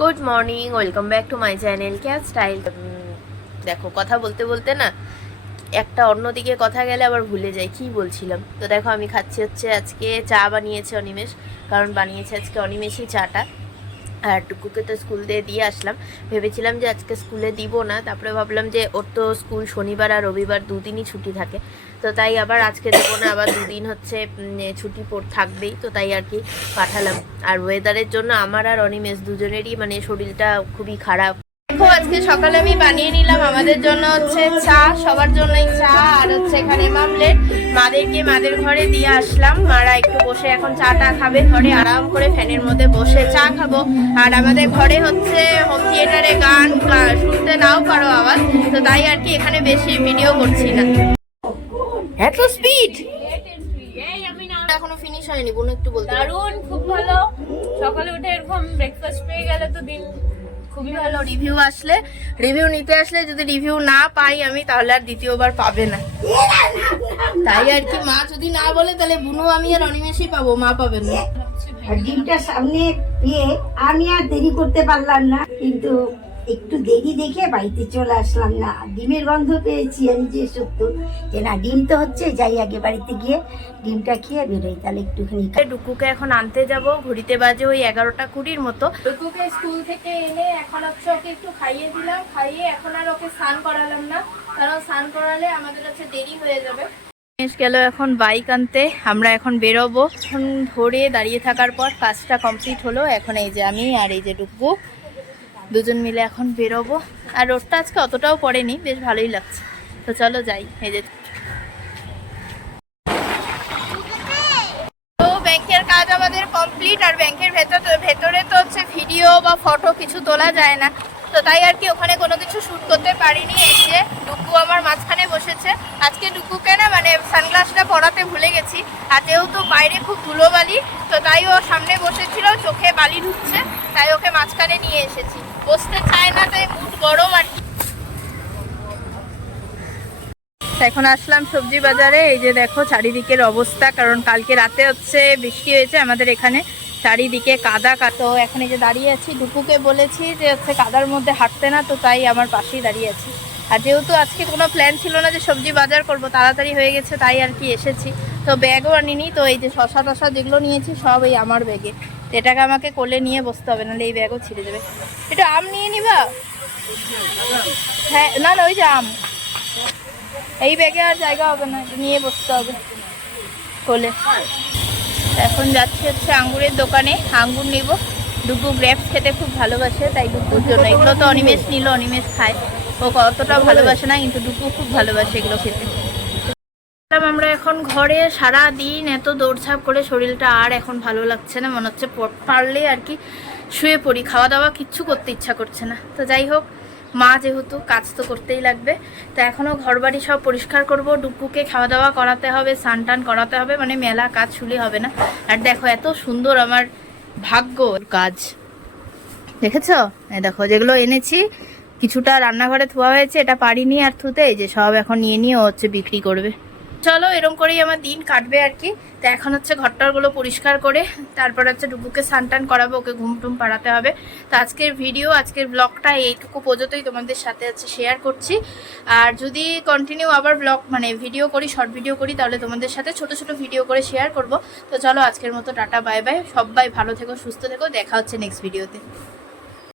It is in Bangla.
Good morning, welcome back to my channel cat style. দেখো, কথা বলতে বলতে না একটা অন্যদিকে কথা গেলে আবার ভুলে যাই কি বলছিলাম। তো দেখো, আমি খাচ্ছি হচ্ছে আজকে চা বানিয়েছে অনিমেষ, কারণ বানিয়েছে আজকে অনিমেষই চাটা। আর টুকুকে তো স্কুল দিয়ে আসলাম। ভেবেছিলাম যে আজকে স্কুলে দিব না, তারপরে ভাবলাম যে ওর তো স্কুল শনিবার আর রবিবার দুদিনই ছুটি থাকে, তো তাই আবার আজকে দেবো না, আবার দুদিন হচ্ছে ছুটি থাকবেই, তো তাই আর কি পাঠালাম। আর ওয়েদারের জন্য আমার আর অনিমেষ দুজনেরই মানে শরীরটা খুবই খারাপ। দেখো, আজকে সকালে আমি বানিয়ে নিলাম আমাদের জন্য হচ্ছে চা, সবার জন্যই চা, আর হচ্ছে এখানে মামলেট। মাদের ঘরে দিয়ে আসলাম, মারা একটু বসে এখন চাটা খাবে ঘরে আরাম করে ফ্যানের মধ্যে বসে চা খাবো। আর আমাদের ঘরে হচ্ছে হোম থিয়েটারে গান শুনতে নাও পারো আওয়াজ, তো তাই আর কি এখানে বেশি ভিডিও করছি না। এত স্পিড এখনো ফিনিশ হয়নি, বোন একটু বলতে। দারুণ, খুব ভালো। সকালে উঠে এরকম ব্রেকফাস্ট পেয়ে গেলে তো দিন খুবই ভালো। রিভিউ নিতে আসলে যদি রিভিউ না পাই আমি, তাহলে আর দ্বিতীয়বার পাবে না। তাই আর কি, মা যদি না বলে তাহলে বুনু আমি আর অনিমেষই পাবো, মা পাবেন না। আর ডিমটা সামনে পেয়ে আমি আর দেরি করতে পারলাম না, কিন্তু একটু দেরি দেখে বাড়িতে চলে আসলাম। না, ডিমের গন্ধ পেয়েছি আমি, যে সত্য যে না ডিম তো হচ্ছে, যাই আগে বাড়িতে গিয়ে ডিমটা খেয়ে বেরোই, তাহলে একটুখানি। ডুকুকে এখন আনতে যাব, ঘড়িতে বাজে ওই 11টা 20 মতো। ডুকুকে স্কুল থেকে এনে এখন হচ্ছে ওকে একটু খাইয়ে দিলাম, খাইয়ে এখন আর ওকে স্নান করালাম না, কারণ স্নান করালে আমাদের হচ্ছে দেরি হয়ে যাবে। গেল এখন বাইক আনতে, আমরা এখন বেরোবো। এখন ধরে দাঁড়িয়ে থাকার পর কাজটা কমপ্লিট হলো। এখন এই যে আমি আর এই যে ডুকু দুজন মিলে এখন বেরোবো। আর রোডটা আজকে অতটাও পড়েনি, বেশ ভালোই লাগছে। তো চলো যাই। এই যে ব্যাংকের কাজ আমাদের কমপ্লিট, আর ব্যাংকের ভেতরে তো হচ্ছে ভিডিও বা ফটো কিছু তোলা যায় না, তো তাই আর কি ওখানে কোনো কিছু শ্যুট করতে পারিনি। এই যে ডুকু আমার মাঝখানে বসেছে। আজকে ডুকুকে না মানে সানগ্লাসটা পরাতে ভুলে গেছি, আর যেহেতু বাইরে খুব ধুলোবালি, তো তাই ও সামনে বসেছিল, চোখে বালি ঢুকছে, তাই ওকে মাঝখানে নিয়ে এসেছি। বসতে চায় না, তাই মুড গরম আর কি। এখন আসলাম সবজি বাজারে। এই যে দেখো চারিদিকের অবস্থা, কারণ কালকে রাতে হচ্ছে বৃষ্টি হয়েছে আমাদের এখানে, চারিদিকে কাদা কাটো। এখন এই যে দাঁড়িয়ে আছি, ডুকুকে বলেছি যে হচ্ছে কাদার মধ্যে হাঁটতে না, তো তাই আমার পাশেই দাঁড়িয়ে আছি। আর যেহেতু আজকে কোনো প্ল্যান ছিল না যে সবজি বাজার করব, তাড়াতাড়ি হয়ে গেছে, তাই আর কি এসেছি। তো ব্যাগও আনিনি, তো এই যে শশা টশা যেগুলো নিয়েছি সব এই আমার ব্যাগে, এটাকে আমাকে কোলে নিয়ে বসতে হবে, নাহলে এই ব্যাগও ছিঁড়ে যাবে। এটা আম নিয়ে নিবা? হ্যাঁ, না ওই যে আম, এই ব্যাগে আর জায়গা হবে না, এটা নিয়ে বসতে হবে কোলে। এখন যাচ্ছি হচ্ছে আঙ্গুরের দোকানে, আঙ্গুর নিব। ডুগু গ্রেপস খেতে খুব ভালোবাসে, তাই ডুগুর জন্য। এগুলো তো অনিমেষ নিল, অনিমেষ খায়, ও কতটা ভালোবাসে না, কিন্তু ডুগু খুব ভালোবাসে এগুলো খেতে। আমরা এখন ঘরে, সারা দিন এত দৌড়ঝাঁপ করে শরীরটা আর এখন ভালো লাগছে না, মনে হচ্ছে পারলে আর কি শুয়ে পড়ি, খাওয়া দাওয়া কিচ্ছু করতে ইচ্ছা করছে না। তো যাই হোক, মা যেহেতু কাজ তো করতেই লাগবে, তো এখনও ঘরবাড়ি সব পরিষ্কার করব, ডুকুকে খাওয়া দাওয়া করাতে হবে, স্নান টান করাতে হবে, মানে মেলা কাজ শুলে হবে না। আর দেখো এত সুন্দর আমার ভাগ্য কাজ, দেখেছ? এই দেখো যেগুলো এনেছি কিছুটা রান্নাঘরে ধোয়া হয়েছে, এটা পারিনি আর থুতে, এই যে সব এখন নিয়ে ও হচ্ছে বিক্রি করবে। চলো, এরকম করেই আমার দিন কাটবে আর কি। তো এখন হচ্ছে ঘরটারগুলো পরিষ্কার করে তারপর হচ্ছে ডুবুকে স্নান টান করাবো, ওকে ঘুম টুম পাড়াতে হবে। তো আজকের ব্লগটা এইটুকু পর্যন্তই তোমাদের সাথে হচ্ছে শেয়ার করছি। আর যদি কন্টিনিউ আবার ব্লগ মানে ভিডিও করি, শর্ট ভিডিও করি, তাহলে তোমাদের সাথে ছোট ছোট ভিডিও করে শেয়ার করব। তো চলো, আজকের মতো টাটা, বাই বাই। সবাই ভালো থেকো, সুস্থ থেকো, দেখা হচ্ছে নেক্সট ভিডিওতে।